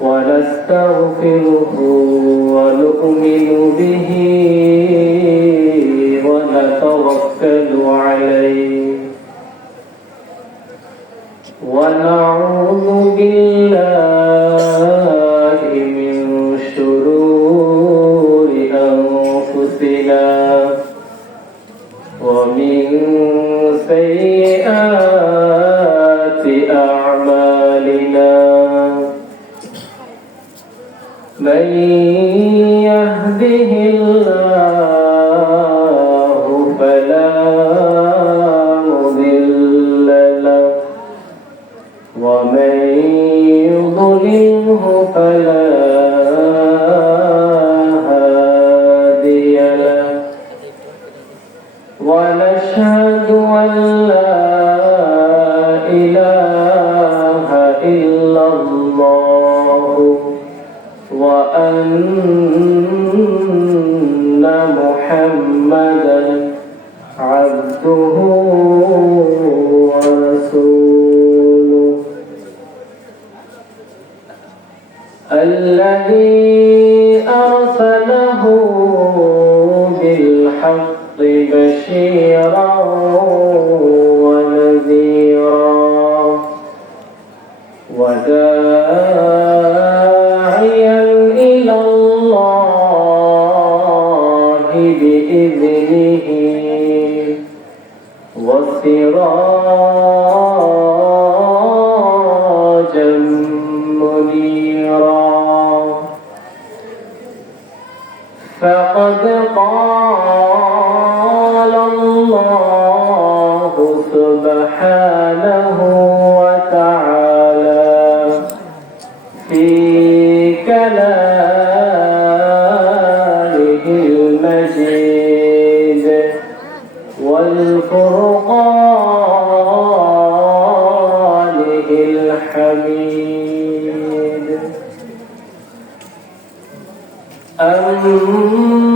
ونستغفره ونؤمن به ونتوكل عليه. ونعوذ وذا حميد أما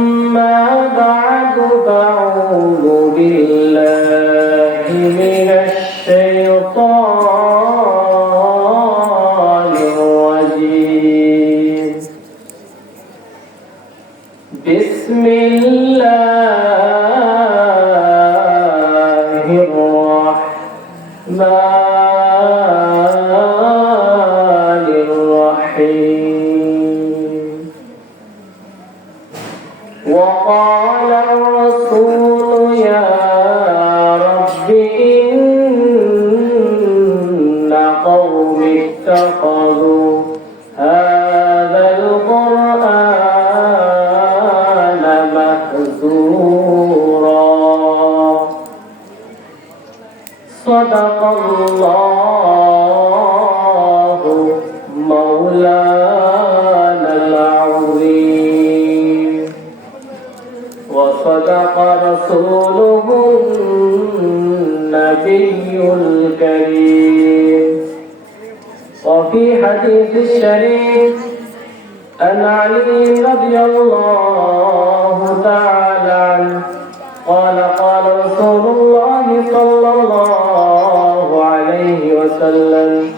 وسلم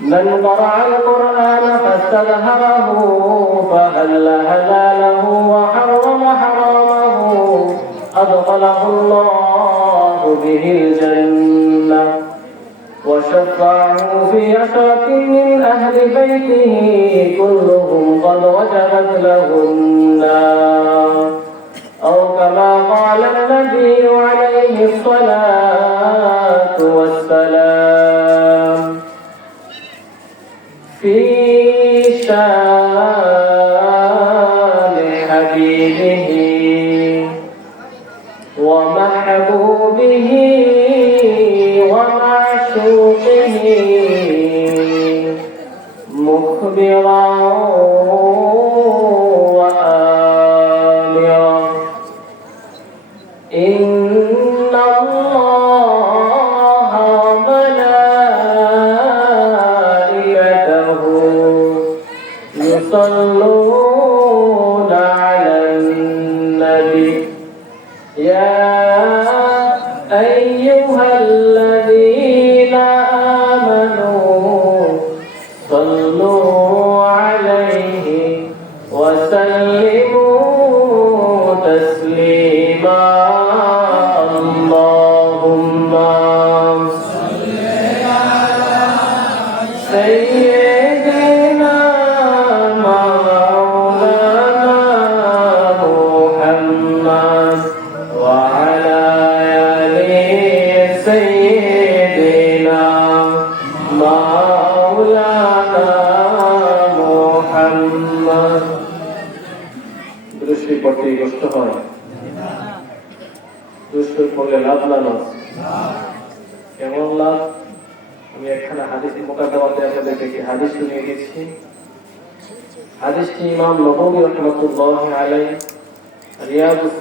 من قرأ القرآن فاستظهره فأله حلاله وحرم حرامه أدخله الله به الجنة وشفعه في عشرة من أهل بيته كلهم قد وجبت له النار أو كما قال النبي عليه الصلاة والسلام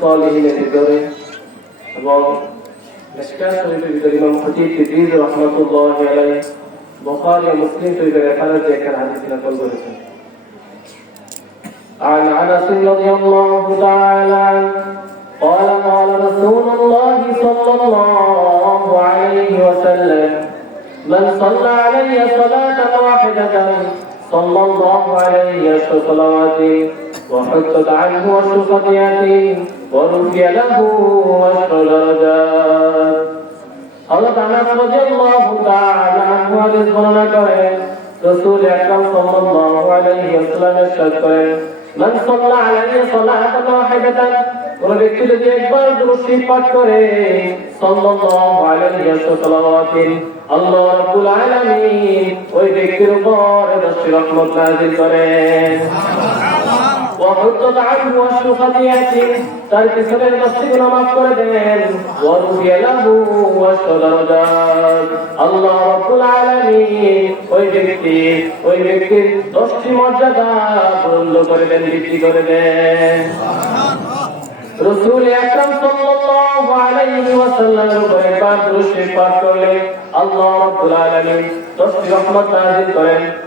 সালিহিনের ভিতরে এবং মিশকাত শরীফের ভিতরে ইমাম খতিব তিরমিজি রহমতুল্লাহ আলাই বুখারী ও মুসলিম শরীফের রেফারেন্সে এখানে হাদিস নকল করেছেন عن انس رضي الله تعالى عنه قال قال رسول الله صلى الله عليه وسلم من صلى علي صلاة واحدة صلى الله عليه عشر صلوات وحطت عنه عشر خطيئات ورفي له عشر درجات হযরত আনাস রাদিয়াল্লাহু তাআলা আনহু হাদিস বর্ণনা করেন রাসূল আকরাম সাল্লাল্লাহু আলাইহি ওয়াসাল্লাম ইরশাদ করেন মান সাল্লা আলাইহি সালাতান ওয়াহিদাতান কোন ব্যক্তি যদি একবার দুরূদ শরীফ পাঠ করে সাল্লাল্লাহু আলাইহি ওয়াসাল্লাম আল্লাহ রাব্বুল আলামিন ওই ব্যক্তির উপর দশটি রহমত নাযিল করেন وحطت عنه عشر خطيئات তার পিছনের দশটি গুনাহ মাফ করে দেন ورفع له عشر درجات আল্লাহ রাব্বুল আলামিন ওই ব্যক্তি ওই ব্যক্তির দশটি মর্যাদা বুলন্দ করে দেন বৃদ্ধি করে দেন রসুল আকরাম সাল্লাল্লাহু আলাইহি ওয়াসাল্লামের উপরে পাঁচ দরুদ পাঠ করলে আল্লাহ রাব্বুল আলামিন দশটি রহমত নাযিল করেন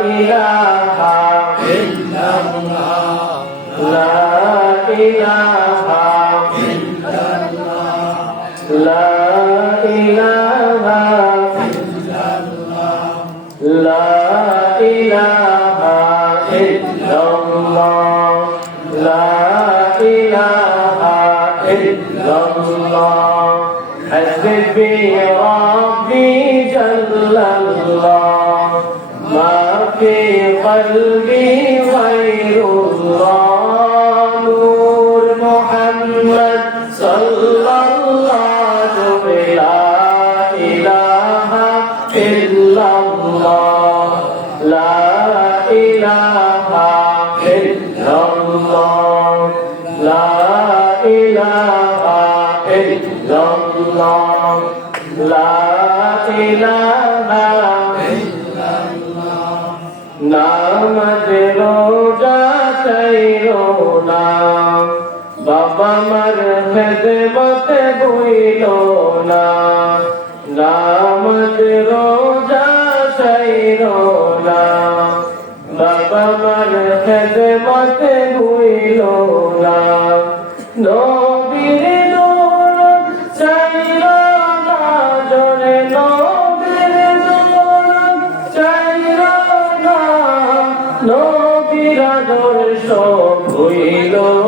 ইলাহা বইল না। নামাজ রোজা সাইরো না। বাবা মার খেদমতে ভুইল না। নবীর নবীর ভুইল না।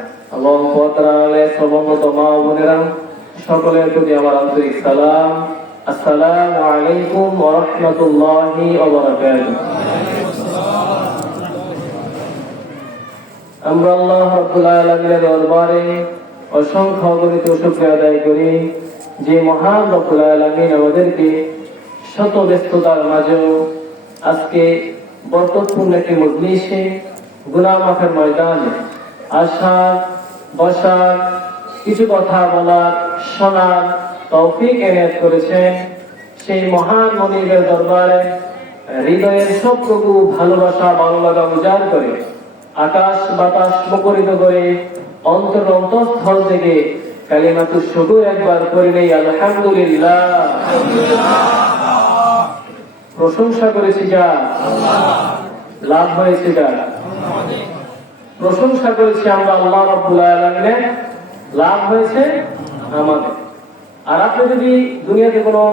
এবং পত্রালয়ে সমন্বত মা বোনেরা, সকলের প্রতি আমার আন্তরিক সালাম। আসসালামু আলাইকুম ওয়া রাহমাতুল্লাহি ওয়া বারাকাতুহু। আমরা আল্লাহ রাব্বুল আলামিনের দরবারে অসংখ্য অগণিত শুকরিয়া আদায় করি যে মহান রব্বুল আলামিন আমাদেরকে শত ব্যস্ততার মাঝেও আজকে বরকতপূর্ণ একটি মজলিসে গুনাহ মাফের ময়দানে আসার বসার কিছু কথা বলার শোনার তৌফিক এনায়েত করেছেন। সেই মহান মনিবের দরবারে হৃদয়ের সবটুকু ভালোবাসা ভালো লাগা উজাড় করে, আকাশ বাতাস মুখরিত করে অন্তর অন্তঃস্থল থেকে কালিমাতু শুধু একবার করে নেই, আলহামদুলিল্লাহ। প্রশংসা করেছি যা, লাভ হয়েছে যা। প্রশংসা করেছি আমরা আল্লাহ রাব্বুল আলামিনের। লাভ হয়েছে আমাদের। আর আপনি যদি দুনিয়াতে কোনো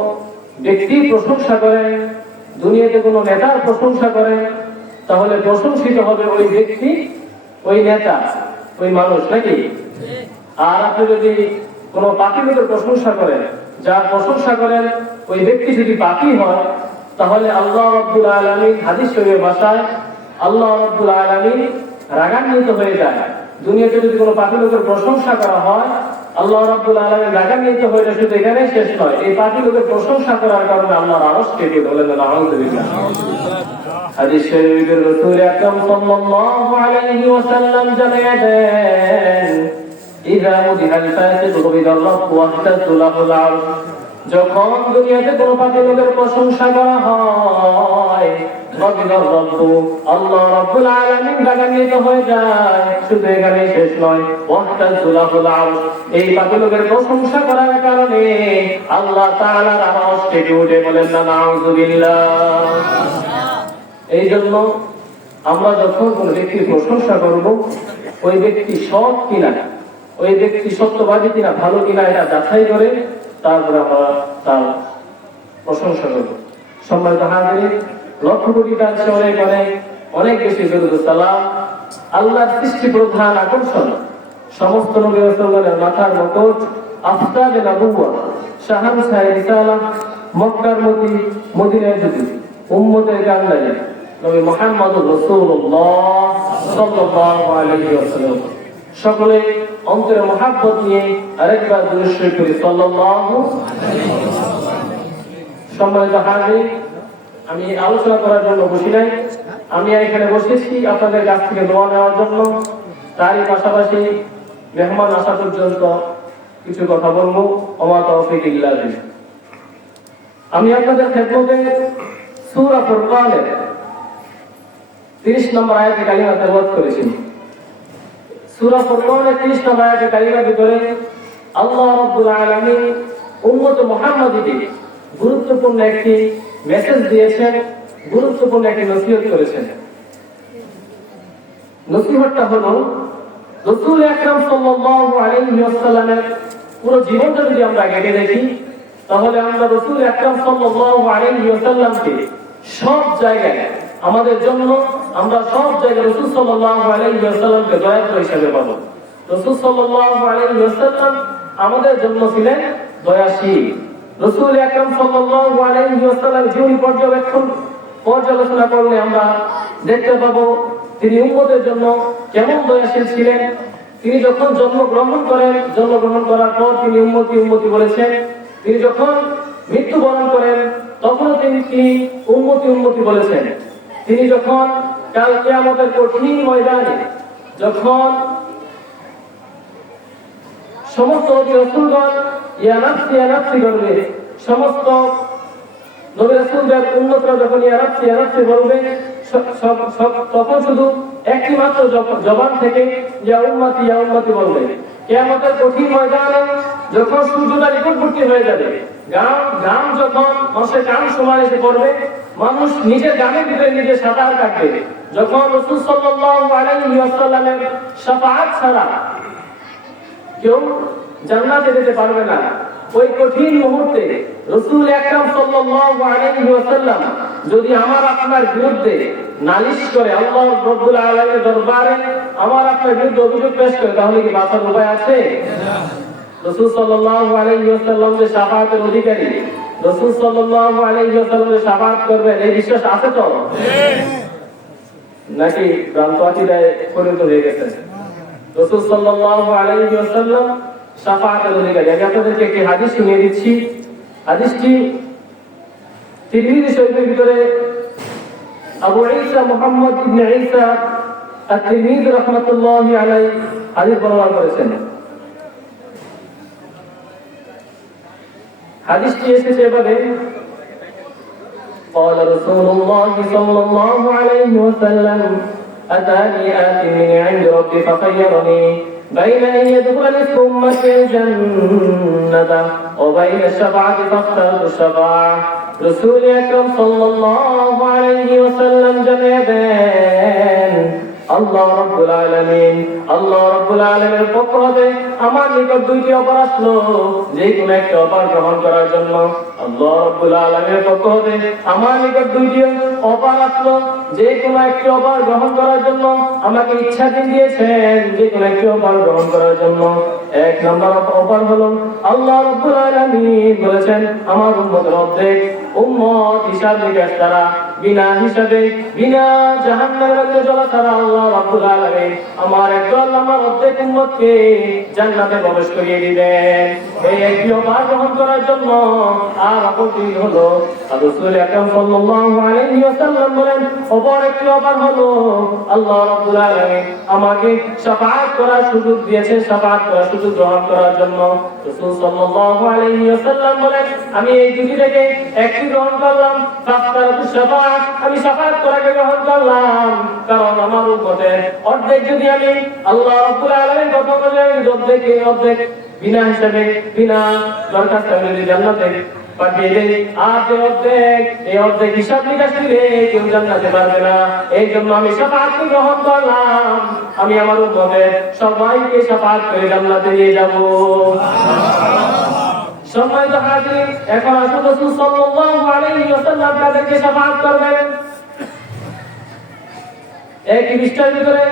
ব্যক্তির প্রশংসা করেন, দুনিয়াতে কোনো নেতার প্রশংসা করেন, তাহলে প্রশংসিত হবে ওই ব্যক্তি, ওই নেতা, ওই মানুষ, নাকি? আর আপনি যদি কোনো পাখি লোকের প্রশংসা করেন, যার প্রশংসা করেন ওই ব্যক্তি যদি পাখি হয়, তাহলে আল্লাহ রব্বুল আলমী হাদিস শরীফের ভাষায় আল্লাহ রব্বুল আলমী রাগান্বিত হয়ে যায়। দুনিয়াতে যদি কোনো পাখি লোকের প্রশংসা করা হয়, আল্লাহ রাব্বুল আলামিন রাগান্বিত হয়ে যায়, শুধু এখানে শেষ নয়, এই পাখি লোকের প্রশংসা করার কারণে আল্লাহর আরশ কেটে বলেন আলহামদুলিল্লাহ যখন দুনিয়াতে কোনো পাখি লোকের প্রশংসা করা হয় এই জন্য আমরা যখন কোন ব্যক্তির প্রশংসা করব, ওই ব্যক্তি সৎ কিনা, ওই ব্যক্তি সত্যবাদী কিনা, ভালো কিনা, এটা যাচাই করে তারপরে আমরা তার প্রশংসা করব। সম্মানিত হাজির লক্ষ কোটি সে অনেক অনেক অনেক বেশি আল্লাহর সৃষ্টি প্রধান আকর্ষণ। সমস্ত মাথার মুকুট আফতাবে নবুওয়া শাহানশাহ রিসালা, মক্কার মতি মদিনায় যদি উম্মতের কান্দারে নবী মুহাম্মদুর রাসূলুল্লাহ আলাইহি সকলে অন্তরে মহাব্বত নিয়ে আরেকবার দুরূদ করি সাল্লাল্লাহু সম্মানিত হাজির আমি আলোচনা করার জন্য বসি নাই। আমি এখানে বসেছি আপনাদের কাছ থেকে দোয়া নেওয়ার জন্য। তারই পাশাপাশি মেহমান আসা পর্যন্ত কিছু কথা বলব। অমা তৌফিক ইল্লা বিল্লাহ। আমি আপনাদের খেদমতে সূরা ফুরকানের 30 নম্বর আয়াতে কালিমা তেলাওয়াত করেছি। সূরা ফুরকানের 30 নম্বর আয়াতে কালিমার ভিতরে আল্লাহ রাব্বুল আলামিন উম্মত মুহাম্মাদীকে গুরুত্বপূর্ণ একটি মেসেজ দিয়েছেন, গুরুত্বপূর্ণ একটি নসিহত করেছেন। নসিহতটা হলো, রসুল আকরাম সাল্লাল্লাহু আলাইহি ওয়াসাল্লামের পুরো জীবনটা যদি আমরা ঘেটে দেখি, তাহলে আমরা রসুল আকরাম সাল্লাল্লাহু আলাইহি ওয়াসাল্লামকে সব জায়গায়, আমাদের জন্য আমরা সব জায়গায় রসুল সাল্লাল্লাহু আলাইহি ওয়াসাল্লামকে হিসেবে পাবো। রসুল সাল্লাল্লাহু আলাইহি ওয়াসাল্লাম আমাদের জন্য ছিলেন দয়াশীল। রসুল আকরাম সাল্লাল্লাহু আলাইহি ওয়াসাল্লাম জীবনী পর্যবেক্ষণ, পর্যালোচনা করলে আমরা দেখতে পাবো তিনি উম্মতের জন্য কেমন দয়াশীল ছিলেন। তিনি যখন জন্মগ্রহণ করেন, জন্মগ্রহণ করার পর তিনি উম্মতি উম্মতি বলেছেন। তিনি যখন মৃত্যুবরণ করেন, তখনও তিনি কি উন্মতি উন্মতি বলেছেন। তিনি যখন কাল কিয়ামতের কঠিন ময়দানে, যখন সমস্ত নবী রাসূলগণ, ইয়া নাফসি করবে সমস্ত নবী রাসূলদের উম্মতরা যখন ইয়া নাফসি ইয়া নাফসি বলবে তখন শুধু একটি মাত্র জব- জবান থেকে ইয়া উম্মতি ইয়া উম্মতি বলবে। কিয়ামতের কঠিন ময়দানে যখন সূর্যটা নিকটবর্তী হয়ে যাবে, গাম গাম যখন মানুষের গাম সময় এসে পড়বে, মানুষ নিজের গামের ভিতরে নিজে সাঁতার কাটবে। যখন রসুল সাল্লাল্লাহু আলাইহি ওয়াসাল্লামের শাফাআত ছাড়া কেউ জান্নাতে যেতে পারবে না। ওই কঠিন মুহূর্তে রসুল আকরাম সাল্লাল্লাহু আলাইহি ওয়াসাল্লাম যদি আমার আপনার বিরুদ্ধে নালিশ করে আল্লাহ রব্বুল আলামিনের দরবারে আমার আপনার বিরুদ্ধে অভিযোগ পেশ করে তাহলে কি বাঁচার উপায় আছে? রসুল সাল্লাল্লাহু আলাইহি ওয়াসাল্লাম যে শাফাআতের অধিকারী রসুল সাল্লাল্লাহু আলাইহি ওয়াসাল্লাম যে শাফাআত এই বিশ্বাস আছে তো? নাকি ভ্রান্ত আকিদায় পরিণত হয়ে গেছে? রসুল সাল্লাল্লাহু আলাইহি ওয়াসাল্লাম শাফাআতের অধিকারী আমি আপনাদেরকে একটি হাদিস শুনিয়ে দিচ্ছি হাদিসটি তিরমিজি শরীফের ভিতরে আবু ঈসা মুহাম্মদ ইবনে ঈসা আত-তিরমিজি রাহমাতুল্লাহি আলাইহি হাদিস বর্ণনা করেছেন হাদিসটি এসেছে এভাবে قال رسول الله صلى الله عليه وسلم أتاني آت من عند ربي فخيرني. بين أن يدخل نصف أمتي الجنة وبين الشفاعة فاخترت الشفاعة. رسول أكرم صلى الله عليه وسلم جنبين আমার যে কোনো গ্রহণ করার জন্য। যে কোনো গ্রহণ করার জন্য আমাকে ইচ্ছা দিন দিয়েছেন যে কোনো একটি অফার গ্রহণ করার জন্য। এক নম্বর অফার হলো, আল্লাহ রব্বুল আলামিন বলেছেন, আমার উম্মতের অর্ধেক উম্মত হিসাব নিকাশ দ্বারা বিনা হিসাবে, বিনা জাহান্নামের মধ্যে জ্বলা ছাড়া আল্লাহ রাব্বুল আলামিন আমার একদল, আমার অর্ধেক উম্মতকে জান্নাতে প্রবেশ করিয়ে দিবেন। এই একটি অপার গ্রহণ করার জন্য আর অপরটি হলো রাসূল আকরাম সাল্লাল্লাহু আলাইহি ওয়াসাল্লাম বলেন অপর একটি অপার হলো, আল্লাহ রাব্বুল আলামিন আমাকে শাফাআত করার সুযোগ দিয়েছে শাফাআত করার সুযোগ গ্রহণ করার জন্য। রাসূল সাল্লাল্লাহু আলাইহি ওয়াসাল্লাম বলেন, আমি এই দুটি থেকে একটি গ্রহণ করলাম ফাফতারাতু শাফাআত আমি করাকে গ্রহণ করলাম। কারণ আমার উপরে অর্ধেক যদি আমি আল্লাহ রাব্বুল আলামিন অর্ধেক অর্ধেক বিনা হিসাবে, বিনা দরখাস্ত যদি জান্নাতে এই অর্ধেক হিসাব কেউ পারবে না। এই জন্য আমি আমার উপরে সবাইকে শাফাআত করে জান্নাতে নিয়ে যাব। সম্মানিত হাজির এখন আসুন রাসূল সাল্লাল্লাহু আলাইহি ওয়াসাল্লাম তাদেরকে শাফাআত করবেন এই পৃষ্ঠার ভিতরে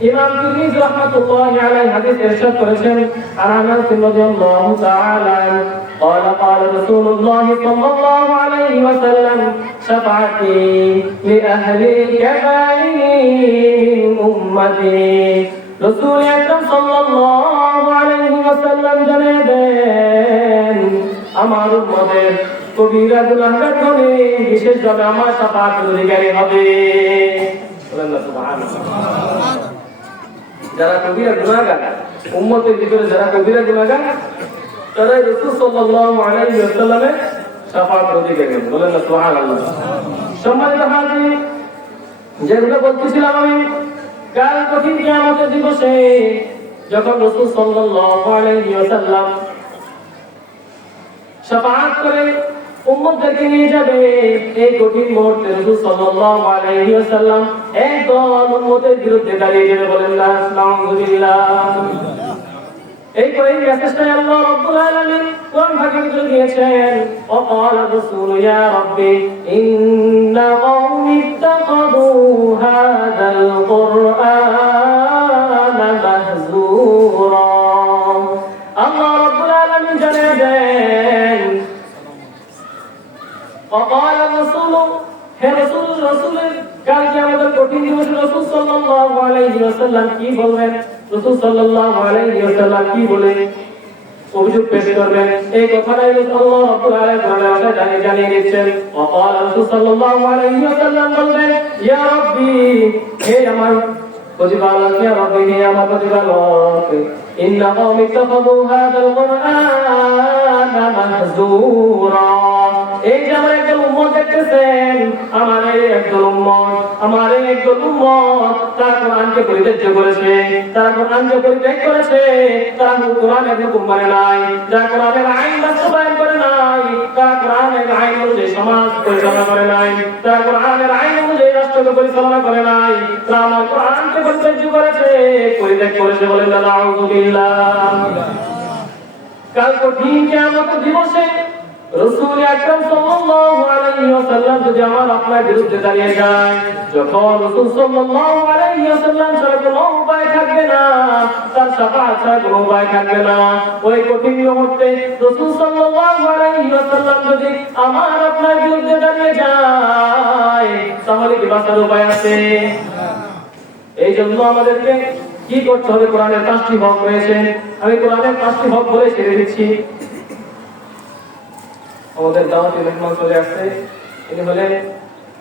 ইমাম তিরমিজি রাহমাতুল্লাহি আলাইহি হাদিস ইরশাদ করেছেন আর আনাস রাদিয়াল্লাহু তাআলা قال قال رسول الله صلى الله عليه وسلم شفاعتي لأهل الكبائر من أمتي رسول أكرم صلى الله عليه وسلم জানাবেন আমার উম্মতের কবিরা গুনাহগার করে বিশেষভাবে আমার শাফাআতের অধিকারী হবে। যারা কবিরা গুনাহগার, উম্মতের ভিতরে যারা কবিরা গুনাহগার তারা রাসূল সাল্লাল্লাহু আলাইহি ওয়াসাল্লামের শাফাআত অধিকারী। বলেন না, সুবহানাল্লাহ। সম্মানিত হাজির যেগুলো বলতেছিলাম আমি, কাল কঠিন কিয়ামতের দিবসে যখন রাসূল সাল্লাল্লাহু আলাইহি ওয়াসাল্লাম সাফাত করে উম্মতকে নিয়ে যাবে। এই কঠিন মুহূর্তে রাসূল সাল্লাল্লাহু আলাইহি ওয়াসাল্লাম একদম উম্মতের বিরুদ্ধে দাঁড়িয়ে গিয়ে বলেন লা আলহামদুলিল্লাহ এই করে মেসেজটাই আল্লাহ রাব্বুল আলামিন কোন ভাগে কিছু দিয়েছেন ও ক্বালা রাসূল ইয়া রাব্বি, ইন্না কওমি ইত্তাকাদু হাদাল কুরআন। হে রাসূল, রাসূলের কাল কিয়ামতের কঠিন দিবসে রাসূল সাল্লাল্লাহু আলাইহি ওয়াসাল্লাম কি বলবেন? রাসূল সাল্লাল্লাহু আলাইহি ওয়াসাল্লাম কি বলে? অভিযোগ পেশ করবেন। এই কথাটাই আল্লাহ রাব্বুল আলামিন জানিয়ে জানিয়ে দিচ্ছেন। ওয়াকাল রাসূল সাল্লাল্লাহু আলাইহি ওয়াসাল্লাম বলবেন, ইয়া রাব্বি, হে আমার প্রতিপালক, ইয়া রাব্বি, হে আমার প্রতিপালক, ইন্ন কওমি তাখাযু হাদাল কুরআন মাহজুরা এই যে আমার দেখতেছেন আমার একজন উম্মত, আমার একজন উম্মত, তারা কোরআনকে পরিত্যাজ্য করেছে, তারা কোরআনকে পরিত্যাগ করেছে, তারা কোরআনের হুকুম মানে নাই যারা কোরআনের আইন বাস্তবায়ন করে নাই, তারা কোরআনের আইন অনুযায়ী সমাজ পরিচালনা করে নাই, তারা কোরআনের আইন অনুযায়ী রাষ্ট্রকে পরিচালনা করে নাই, তারা আমার কোরআনকে পরিত্যাজ্য করেছে, পরিত্যাগ করেছে বলেন না নাউযুবিল্লাহ কাল কঠিন কিয়ামত দিবসে যদি আমার আপনার বিরুদ্ধে দাঁড়িয়ে যায়, যখন রাসূল না, তার না। ওই রাসূল যদি আমার আপনার দাঁড়িয়ে যায়, তাহলে কি বাঁচার উপায় আছে? এই জন্য আমাদেরকে কি করতে হবে? কোরআনের পাঁচটি হক রয়েছে। আমি কোরআনের পাঁচটি হক বলে ছেড়ে দিচ্ছি আমাদের দাওয়াতি মেহমান চলে আসছে। তিনি হলেন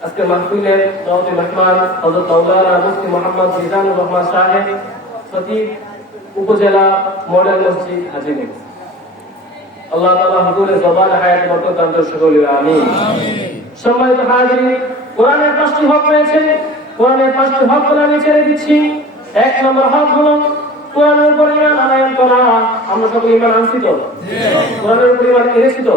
আজকে মাহফিলের দাওয়াতি মেহমান হজরত মাওলানা মুফতি মোহাম্মদ মিজানুর রহমান সাহেব সচিব উপজেলা মডেল মসজিদ হাজির আল্লাহ তাআলা হুজুরের জবান হায়াত বরকত দান করুন আমিন। সম্মানিত হাজির কোরআনের পাঁচটি হক রয়েছে। কোরআনের পাঁচটি হক ছেড়ে দিচ্ছি এক নম্বর হক হলো কোরআনের উপর ইমান আনায়ন করা, আমরা সকলে ইমান আনছি তো? কোরআনের উপর ইমান এনেছি তো?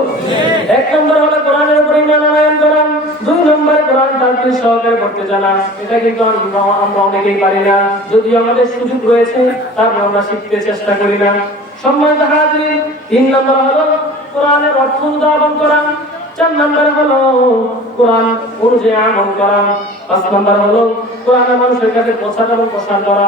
এক নম্বর হলো কোরআনের উপর ইমান আনায়ন করা, দুই নম্বর কোরআন তাফসীর সহকারে পড়তে জানা, এটা কিন্তু আমরা অনেকেই পারি না। যদি আমাদের সুযোগ রয়েছে, তারপর আমরা শিখতে চেষ্টা করি না। সম্মানিত হাজির তিন নম্বর হলো কোরআনের অর্থ উদ্ভাবন করা, চার নম্বর হলো কোরআন অনুযায়ী আমল করা, পাঁচ নম্বর হলো কোরআন মানুষের কাছে প্রচার এবং প্রসার করা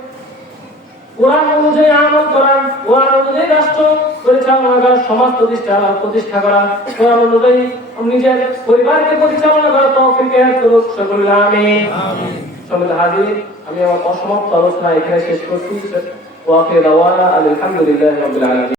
কোরআন অনুযায়ী আমল করা কোরআন অনুযায়ী রাষ্ট্র পরিচালনা করা সমাজ প্রতিষ্ঠা প্রতিষ্ঠা করা কোরআন অনুযায়ী নিজের পরিবারকে পরিচালনা করা তৌফিক করুক সকল আমিন। সকল হাজির আমি আমার অসমাপ্ত আলোচনা এখানে শেষ করছি। ওয়াকে দাওয়ানা আলহামদুলিল্লাহ রাব্বিল আলামিন।